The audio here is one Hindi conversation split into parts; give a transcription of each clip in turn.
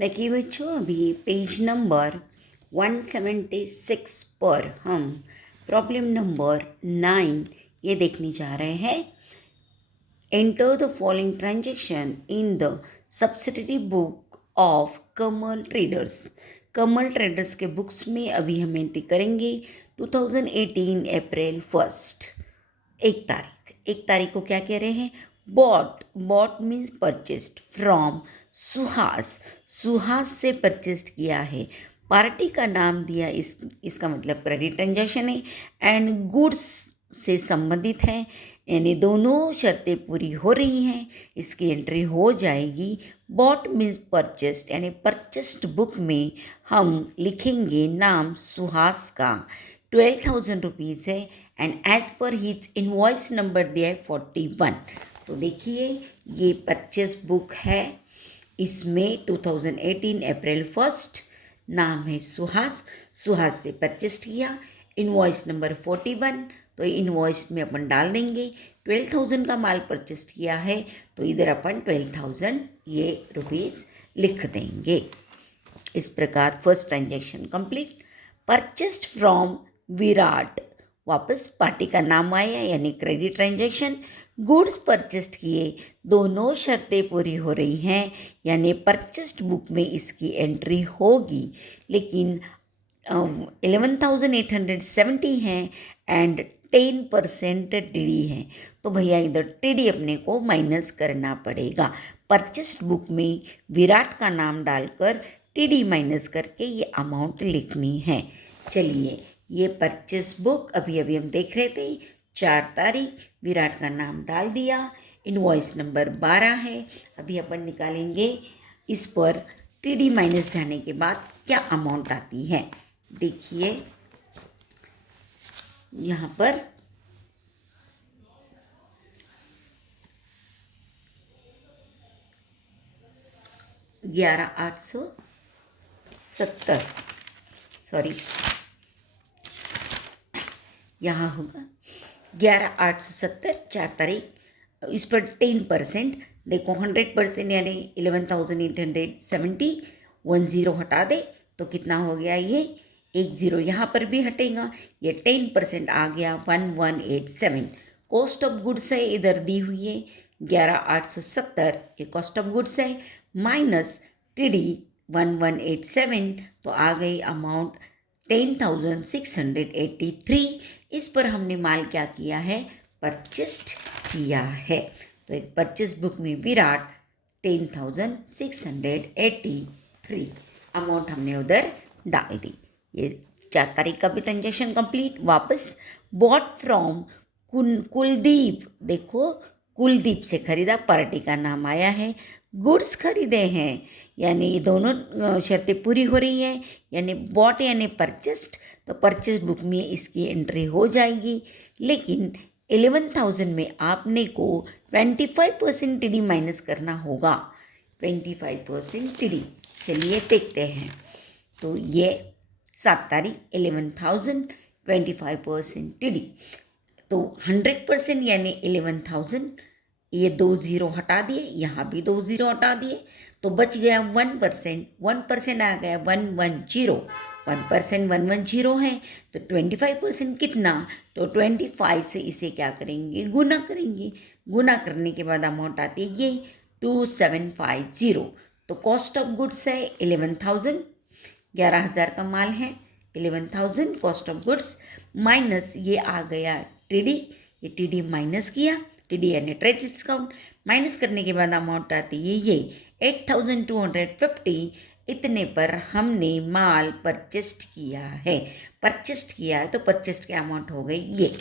देखिए बच्चों, अभी पेज नंबर 176 पर हम प्रॉब्लम नंबर 9 ये देखने जा रहे हैं। Enter the following transaction in the subsidiary book of Kamal traders. Kamal traders के बुक्स में अभी हम एंट्री करेंगे 2018 अप्रैल 1। एक तारीख को क्या कह रहे हैं? Bought means purchased from Suhas. Suhas से परचेस्ड किया है। पार्टी का नाम दिया, इसका मतलब क्रेडिट ट्रांजैक्शन है। एंड गुड्स से संबंधित है, यानी दोनों शर्तें पूरी हो रही हैं, इसकी एंट्री हो जाएगी। बॉट मीन्स परचेस्ड, यानी परचेस्ड बुक में हम लिखेंगे नाम सुहास का। 12,000 रुपीज़ है and as per his invoice number दिया है 41। तो देखिए ये परचेस बुक है, इसमें 2018 अप्रैल 1 नाम है सुहास। सुहास से परचेस किया, इनवॉइस नंबर 41। तो इनवॉइस में अपन डाल देंगे 12,000 का माल परचेस किया है, तो इधर अपन 12,000 ये रुपीज़ लिख देंगे। इस प्रकार first transaction complete. Purchased from Virat, वापस पार्टी का नाम आया यानी क्रेडिट ट्रांजेक्शन। गुड्स परचेस्ड किए, दोनों शर्तें पूरी हो रही हैं, यानी परचेस्ड बुक में इसकी एंट्री होगी। लेकिन 11,870 हैं एंड 10% टीडी है, तो भैया इधर टीडी अपने को माइनस करना पड़ेगा। परचेस्ड बुक में विराट का नाम डालकर टीडी माइनस करके ये अमाउंट लिखनी है। चलिए, ये परचेस बुक अभी अभी हम देख रहे थे, 4 तारीख, विराट का नाम डाल दिया। इनवॉइस नंबर 12 है। अभी अपन निकालेंगे इस पर टीडी माइनस जाने के बाद क्या अमाउंट आती है। देखिए यहाँ पर ग्यारह आठ सौ सत्तर, सॉरी यहाँ होगा 11,870, 4 तारीख। इस पर 10%, देखो 100% यानी 11,870, 1 ज़ीरो हटा दे तो कितना हो गया? ये 1 ज़ीरो यहाँ पर भी हटेगा, ये 10% आ गया 1187। कॉस्ट ऑफ गुड्स है, इधर दी हुई है 11,870, ये कॉस्ट ऑफ गुड्स है, माइनस टीडी 1187, तो आ गई अमाउंट 10,683। इस पर हमने माल क्या किया है? परचेस्ड किया है। तो एक परचेस बुक में विराट 10,683 अमाउंट हमने उधर डाल दी। ये 4 तारीख का भी ट्रांजेक्शन कंप्लीट। वापस बॉट फ्रॉम कुलदीप, देखो कुलदीप से खरीदा, पार्टी का नाम आया है। गुड्स खरीदे हैं, यानी ये दोनों शर्तें पूरी हो रही हैं, यानी बॉट यानी परचेस्ड, तो परचेस बुक में इसकी एंट्री हो जाएगी। लेकिन 11,000 में आपने को 25% टीडी माइनस करना होगा, 25% टीडी। चलिए देखते हैं। तो ये 7 तारीख 11,000, 25% टीडी, तो 100% यानी 11,000, ये 2 ज़ीरो हटा दिए, यहाँ भी 2 ज़ीरो हटा दिए, तो बच गया 1%। 1% आ गया 110, 1% 110 है, तो 25% कितना? तो 25 से इसे क्या करेंगे? गुना करेंगे। गुना करने के बाद अमाउंट आती है ये 2750। तो कॉस्ट ऑफ गुड्स है 11,000, 11,000 का माल है, 11,000 कॉस्ट ऑफ गुड्स, माइनस ये आ गया टीडी, ये टीडी माइनस किया, टीडी यानी ट्रेड डिस्काउंट, माइनस करने के बाद अमाउंट आती है ये 8,250। इतने पर हमने माल परचेस्ड किया है। परचेस्ड किया है तो परचेस्ड के अमाउंट हो गई ये।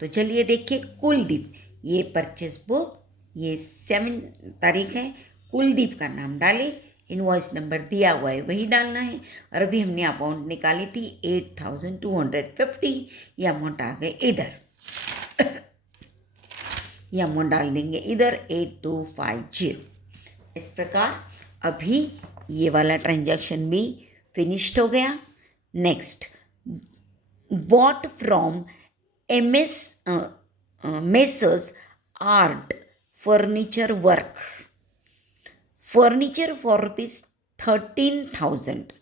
तो चलिए देखिए, कुलदीप, ये परचेस बुक, ये 7 तारीख है, कुलदीप का नाम डाले, इनवॉइस नंबर दिया हुआ है वही डालना है। और अभी हमने अमाउंट निकाली थी 8,250, ये अमाउंट आ गए इधर, ये अमाउंट डाल देंगे इधर 8250। इस प्रकार अभी ये वाला ट्रांजैक्शन भी फिनिश्ड हो गया। Next, bought from MS messrs art furniture work, furniture for rupees 13,000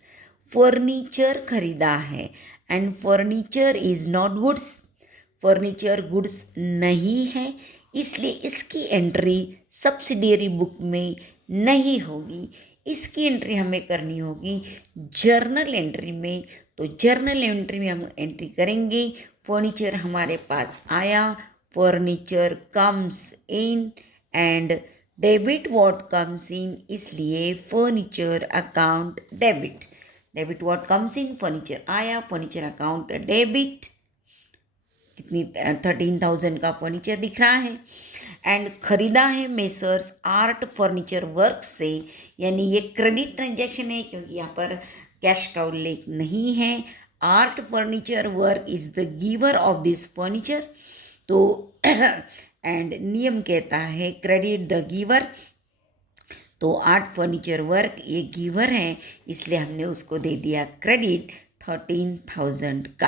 furniture खरीदा है and furniture is not goods, furniture goods नहीं है, इसलिए इसकी एंट्री सब्सिडियरी बुक में नहीं होगी। इसकी एंट्री हमें करनी होगी जर्नल एंट्री में। तो जर्नल एंट्री में हम एंट्री करेंगे, फर्नीचर हमारे पास आया, furniture comes in and debit what comes in, इसलिए furniture account debit. Debit what comes in, furniture आया, फर्नीचर अकाउंट डेबिट। कितनी 13,000 का फर्नीचर दिख रहा है एंड ख़रीदा है मेसर्स आर्ट फर्नीचर वर्क से, यानी ये क्रेडिट ट्रांजैक्शन है क्योंकि यहाँ पर कैश का उल्लेख नहीं है। Art furniture work is the giver of this furniture, तो एंड नियम कहता है क्रेडिट द गिवर, तो आर्ट फर्नीचर वर्क ये गिवर है, इसलिए हमने उसको दे दिया क्रेडिट 13,000 का।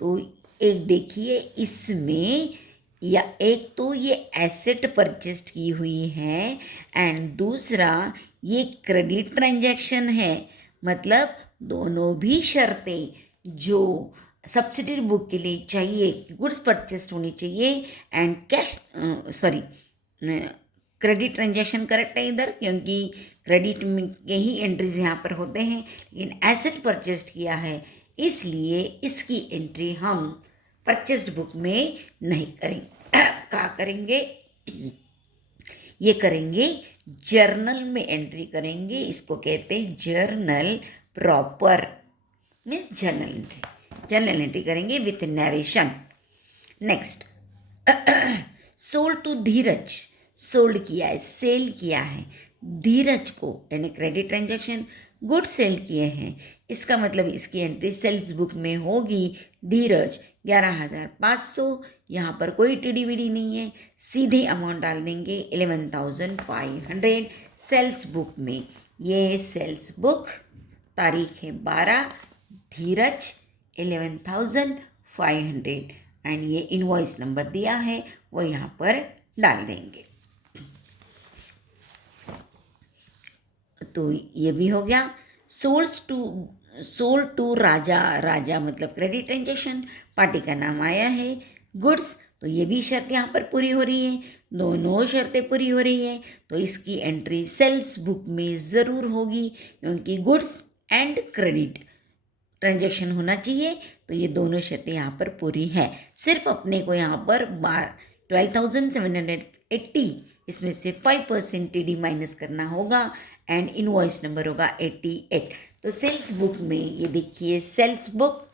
तो एक देखिए इसमें, या एक तो ये एसेट परचेस्ड की हुई है एंड दूसरा ये क्रेडिट ट्रांजैक्शन है, मतलब दोनों भी शर्तें जो सब्सिडरी बुक के लिए चाहिए, गुड्स परचेस्ड होनी चाहिए and cash credit transaction correct है इधर, क्योंकि क्रेडिट के ही एंट्रीज यहाँ पर होते हैं, लेकिन एसेट परचेस्ड किया है इसलिए इसकी एंट्री हम परचेस्ड बुक में नहीं करेंगे। कहाँ करेंगे? ये करेंगे जर्नल में एंट्री करेंगे, इसको कहते हैं journal proper, means journal entry. Journal entry करेंगे with narration. Next, sold to Dheeraj, sold किया है, सेल किया है धीरज को, यानी क्रेडिट ट्रांजैक्शन, गुड सेल किए हैं, इसका मतलब इसकी एंट्री सेल्स बुक में होगी। धीरज 11,500, यहाँ पर कोई टीडी वीडी नहीं है, सीधे अमाउंट डाल देंगे 11,500 सेल्स बुक में। ये सेल्स बुक, तारीख है 12, धीरज 11,500 एंड ये इनवॉइस नंबर दिया है वो यहाँ पर डाल देंगे। तो ये भी हो गया। सोल्ड टू राजा, राजा मतलब क्रेडिट ट्रांजैक्शन, पार्टी का नाम आया है। गुड्स, तो ये भी शर्त यहाँ पर पूरी हो रही है, दोनों शर्तें पूरी हो रही है, तो इसकी एंट्री सेल्स बुक में ज़रूर होगी क्योंकि गुड्स एंड क्रेडिट ट्रांजैक्शन होना चाहिए, तो ये दोनों शर्तें यहाँ पर पूरी है। सिर्फ अपने को यहाँ पर 12,780 इसमें से 5% टीडी माइनस करना होगा एंड इनवॉइस नंबर होगा 88। तो सेल्स बुक में ये देखिए, सेल्स बुक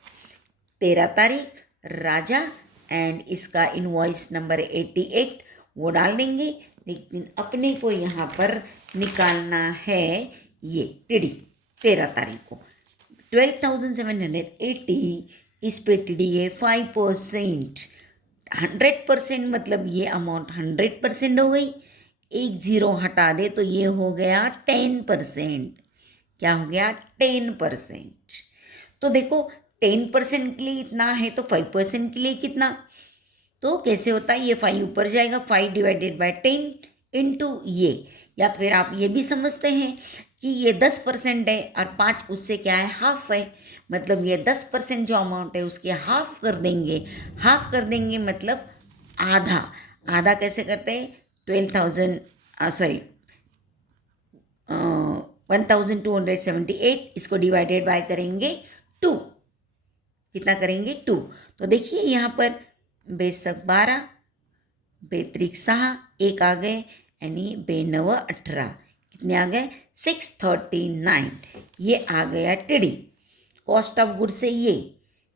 13 तारीख राजा एंड इसका इनवॉइस नंबर 88 वो डाल देंगे, लेकिन अपने को यहाँ पर निकालना है ये टीडी 13 तारीख को 12,780, इस पे टीडी है 5%। 100% मतलब ये अमाउंट 100% हो गई, एक ज़ीरो हटा दे तो ये हो गया 10%। क्या हो गया? 10%। तो देखो 10% के लिए इतना है तो 5% के लिए कितना, तो कैसे होता है, ये 5 ऊपर जाएगा, 5 डिवाइडेड बाय 10 इंटू ये, या तो फिर आप ये भी समझते हैं कि ये 10% है और 5 उससे क्या है, हाफ है, मतलब ये 10% जो अमाउंट है उसके हाफ कर देंगे। हाफ कर देंगे मतलब आधा। आधा कैसे करते हैं? 1278, इसको डिवाइडेड बाय करेंगे 2, कितना करेंगे? 2। तो देखिए यहाँ पर बेशक 12, बेत्रिक 6, एक आ गए, यानी 9 18, कितने आ गए? 639, ये आ गया टीडी। कॉस्ट ऑफ गुड्स से ये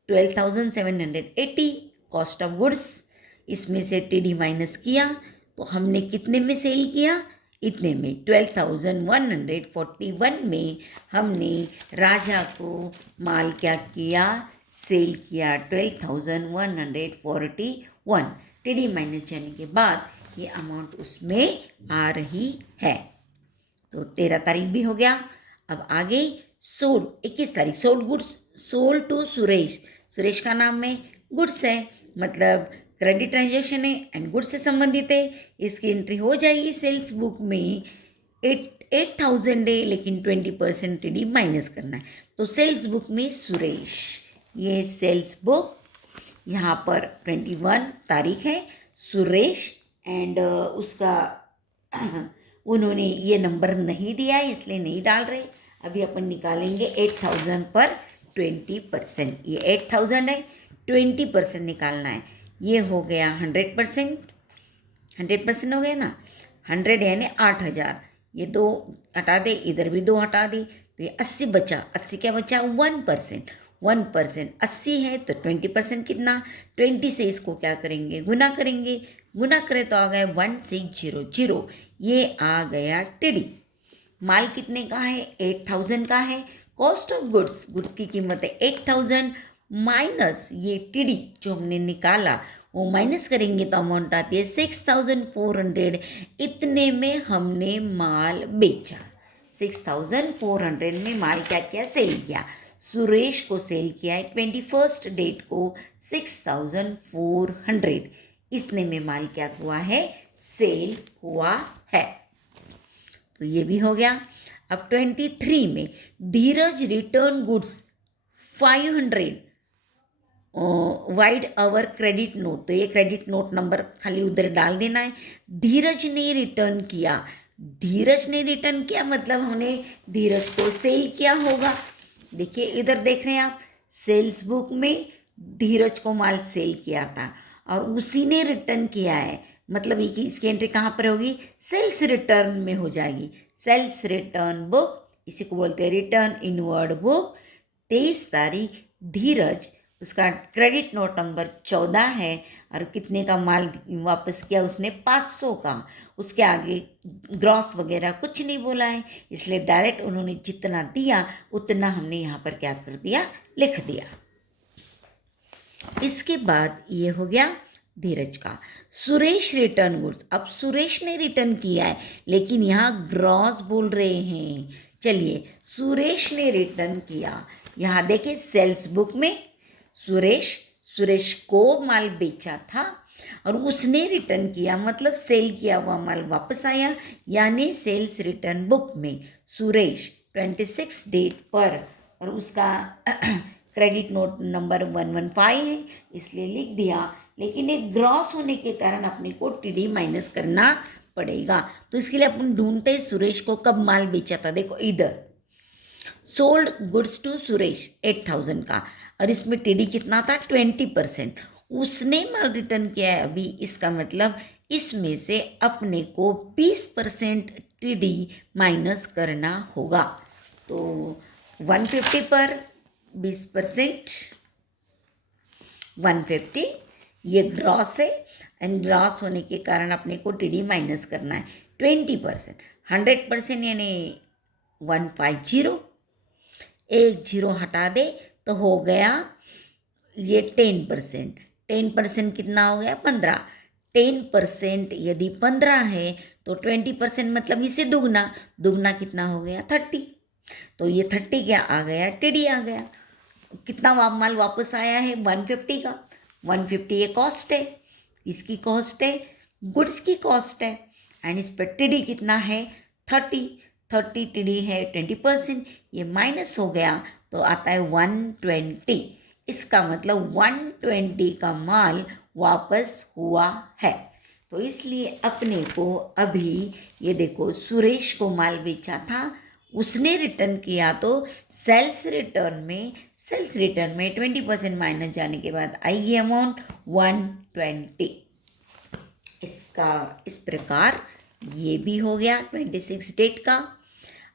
12,780 कॉस्ट ऑफ गुड्स, इसमें से टीडी माइनस किया तो हमने कितने में सेल किया? इतने में 12,141 में हमने राजा को माल क्या किया? सेल किया 12,141। टीडी माइनस जाने के बाद ये अमाउंट उसमें आ रही है। तो 13 तारीख भी हो गया। अब आगे सोल्ड 21 तारीख, sold goods, sold to Suresh, Suresh का नाम में गुड्स है, मतलब क्रेडिट ट्रांजैक्शन है एंड गुड्स से संबंधित है, इसकी एंट्री हो जाएगी सेल्स बुक में 8,000 है लेकिन 20% टीडी माइनस करना है। तो सेल्स बुक में सुरेश, ये सेल्स बुक, यहाँ पर 21 तारीख है, सुरेश एंड उसका उन्होंने ये नंबर नहीं दिया है इसलिए नहीं डाल रहे। अभी अपन निकालेंगे 8,000 पर 20%। ये 8,000 है, 20% निकालना है। ये हो गया 100%, 100% हो गया ना। 100 यानी 8,000, ये 2 हटा दे, इधर भी 2 हटा दे, तो ये 80 बचा। 80 क्या बचा? 1%। 1% 80 है तो 20% कितना? 20 से इसको क्या करेंगे? गुना करेंगे। गुना करें तो आ गया 1600। ये आ गया टीडी। माल कितने का है? 8,000 का है। कॉस्ट ऑफ गुड्स, गुड्स की कीमत है 8,000 माइनस ये टीडी जो हमने निकाला वो माइनस करेंगे तो अमाउंट आती है 6,400। इतने में हमने माल बेचा। 6,400 में माल क्या किया? सेल किया। सुरेश को सेल किया है 21 डेट को 6,400। इतने में माल क्या हुआ है? सेल हुआ है। तो ये भी हो गया। अब 23 में Dheeraj return goods 500 vide our credit note. तो ये क्रेडिट नोट नंबर खाली उधर डाल देना है। धीरज ने रिटर्न किया। धीरज ने रिटर्न किया मतलब हमने धीरज को सेल किया होगा। देखिए इधर देख रहे हैं आप, सेल्स बुक में धीरज को माल सेल किया था और उसी ने रिटर्न किया है, मतलब ये कि इसकी एंट्री कहाँ पर होगी? सेल्स रिटर्न में हो जाएगी। सेल्स रिटर्न बुक, इसी को बोलते हैं रिटर्न इनवर्ड बुक। 23 तारीख धीरज, उसका क्रेडिट नोट नंबर 14 है और कितने का माल वापस किया उसने? 500 का। उसके आगे ग्रॉस वगैरह कुछ नहीं बोला है, इसलिए डायरेक्ट उन्होंने जितना दिया उतना हमने यहाँ पर क्या कर दिया? लिख दिया। इसके बाद ये हो गया धीरज का। सुरेश रिटर्न गुड्स, अब सुरेश ने रिटर्न किया है लेकिन यहाँ ग्रॉस बोल रहे हैं। चलिए, सुरेश ने रिटर्न किया। यहाँ देखिए सेल्स बुक में सुरेश को माल बेचा था और उसने रिटर्न किया, मतलब सेल किया हुआ माल वापस आया, यानी सेल्स रिटर्न बुक में सुरेश 26 डेट पर, और उसका क्रेडिट नोट नंबर 115 है इसलिए लिख दिया। लेकिन एक ग्रॉस होने के कारण अपने को टीडी माइनस करना पड़ेगा। तो इसके लिए अपन ढूंढते हैं सुरेश को कब माल बेचा था। देखो इधर सोल्ड गुड्स टू सुरेश 8,000 का, और इसमें टीडी कितना था? 20%। उसने माल रिटर्न किया है अभी, इसका मतलब इसमें से अपने को 20% टीडी माइनस करना होगा। तो 150 पर 20%, 150 ये ग्रॉस है एंड ग्रॉस होने के कारण अपने को टीडी माइनस करना है। 20%, 100% यानी 150, एक जीरो हटा दे तो हो गया ये 10%। 10% कितना हो गया? 15। 10% यदि 15 है तो 20% मतलब इसे दुगना, दुगना कितना हो गया? 30। तो ये 30 क्या आ गया? टीडी आ गया। कितना माल वापस आया है? 150 का। 150 ये कॉस्ट है, इसकी कॉस्ट है, गुड्स की कॉस्ट है, एंड इस पर टीडी कितना है? 30। 30 टीडी है 20%, ये माइनस हो गया तो आता है 120। इसका मतलब 120 का माल वापस हुआ है। तो इसलिए अपने को अभी ये देखो, सुरेश को माल बेचा था, उसने रिटर्न किया, तो सेल्स रिटर्न में 20% माइनस जाने के बाद आएगी अमाउंट 120। इसका इस प्रकार ये भी हो गया 26 डेट का।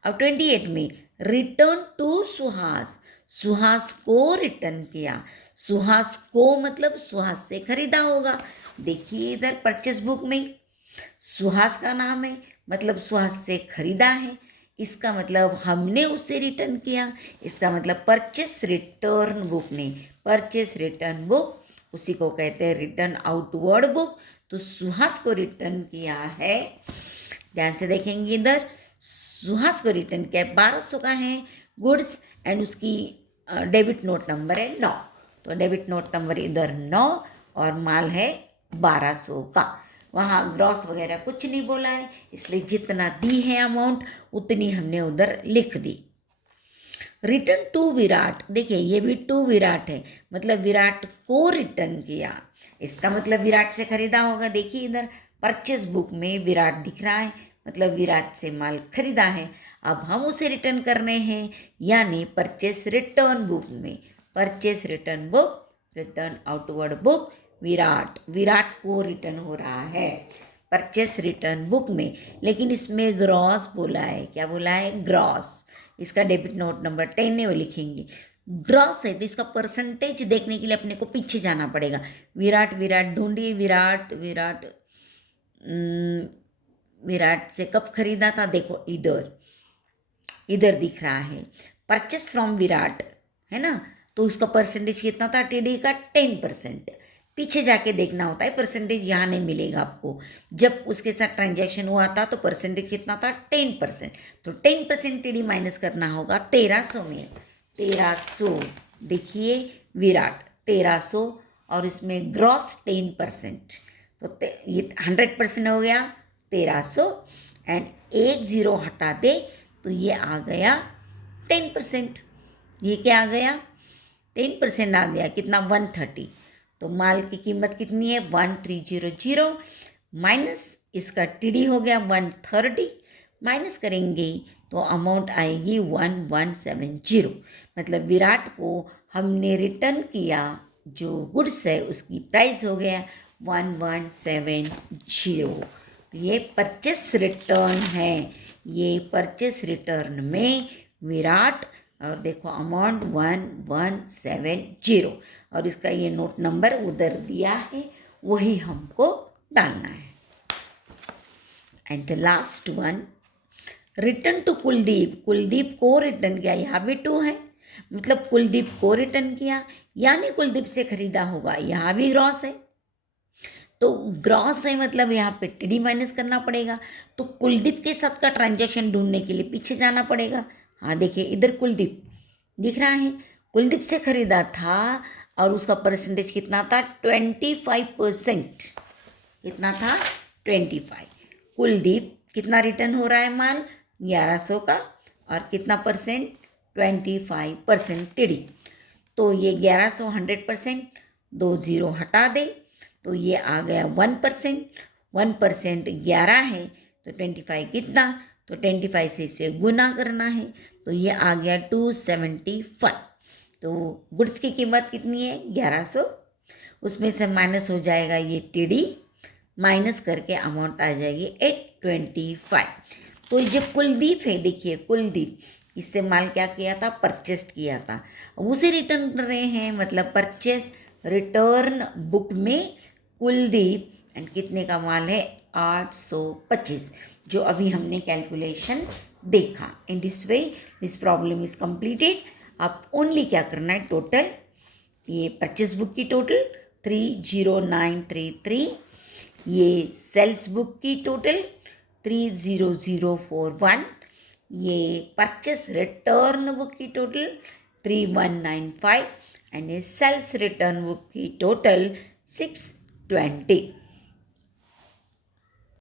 अब 28 में रिटर्न टू सुहास, सुहास को रिटर्न किया। सुहास को मतलब सुहास से खरीदा होगा। देखिए इधर परचेस बुक में सुहास का नाम है, मतलब सुहास से खरीदा है, इसका मतलब हमने उसे रिटर्न किया। इसका मतलब परचेस रिटर्न बुक ने, परचेस रिटर्न बुक उसी को कहते हैं रिटर्न आउटवर्ड बुक। तो सुहास को रिटर्न किया है, ध्यान से देखेंगे इधर, सुहास को रिटर्न किया है 1200 का है गुड्स, एंड उसकी डेबिट नोट नंबर है 9। तो डेबिट नोट नंबर इधर 9 और माल है 1200 का। वहाँ ग्रॉस वगैरह कुछ नहीं बोला है, इसलिए जितना दी है अमाउंट उतनी हमने उधर लिख दी। रिटर्न टू विराट, देखिए ये भी टू विराट है, मतलब विराट को रिटर्न किया, इसका मतलब विराट से खरीदा होगा। देखिए इधर परचेस बुक में विराट दिख रहा है, मतलब विराट से माल खरीदा है। अब हम उसे रिटर्न करने हैं, यानी परचेस रिटर्न बुक में, purchase return book, return outward book, Virat, Virat को रिटर्न हो रहा है परचेस रिटर्न बुक में। लेकिन इसमें ग्रॉस बोला है, क्या बोला है? ग्रॉस। इसका डेबिट नोट नंबर 10 है वो लिखेंगे। ग्रॉस है तो इसका परसेंटेज देखने के लिए अपने को पीछे जाना पड़ेगा। विराट, विराट ढूंढिए, विराट, विराट, विराट से कब खरीदा था? देखो इधर, इधर दिख रहा है परचेस फ्रॉम विराट, है ना? तो उसका परसेंटेज कितना था? टीडी का 10%। पीछे जाके देखना होता है, परसेंटेज यहाँ नहीं मिलेगा आपको। जब उसके साथ ट्रांजैक्शन हुआ था तो परसेंटेज कितना था? 10%। तो 10% टीडी माइनस करना होगा 1300 में। 1300, देखिए विराट 1300 और इसमें ग्रॉस 10%, तो ये 100% हो गया 1300 एंड एक ज़ीरो हटा दे तो ये आ गया 10%। ये क्या आ गया? 10% आ गया। कितना? 130। तो माल की कीमत कितनी है? 1300 माइनस इसका टीडी हो गया 130, माइनस करेंगे तो अमाउंट आएगी 1170। मतलब विराट को हमने रिटर्न किया, जो गुड्स है उसकी प्राइस हो गया 1170। ये परचेस रिटर्न है, ये परचेस रिटर्न में विराट, और देखो अमाउंट 1170 और इसका ये नोट नंबर उधर दिया है, वही हमको डालना है। And the last one, return to Kuldeep, Kuldeep को रिटर्न किया, यहाँ भी 2 है, मतलब कुलदीप को रिटर्न किया यानी कुलदीप से खरीदा होगा, यहाँ भी ग्रॉस है। तो ग्रॉस है मतलब यहाँ पे टीडी माइनस करना पड़ेगा, तो कुलदीप के साथ का ट्रांजैक्शन ढूंढने के लिए पीछे जाना पड़ेगा। हाँ देखिए इधर कुलदीप दिख रहा है, कुलदीप से खरीदा था और उसका परसेंटेज कितना था? 25%। कितना था? 25। कुलदीप कितना रिटर्न हो रहा है माल? 1100 का, और कितना परसेंट? 25% टीडी। तो ये 1100 100%, 2 ज़ीरो हटा दे तो ये आ गया 1%। 1% 11 है तो 25 कितना? तो 25 से इसे गुना करना है तो ये आ गया 275। तो गुड्स की कीमत कितनी है? 1100, उसमें से माइनस हो जाएगा ये टीडी, माइनस करके अमाउंट आ जाएगी 825। तो जो कुलदीप है, देखिए कुलदीप, इससे माल क्या किया था? परचेस्ड किया था, अब उसे रिटर्न कर रहे हैं, मतलब परचेस रिटर्न बुक में कुलदीप एंड कितने का माल है? 825, जो अभी हमने कैलकुलेशन देखा। In this way this problem is completed. आप ओनली क्या करना है? टोटल, ये परचेस बुक की टोटल 30933, ये सेल्स बुक की टोटल 30041, ये परचेस रिटर्न बुक की टोटल 3195 एंड ये सेल्स रिटर्न बुक की टोटल 620।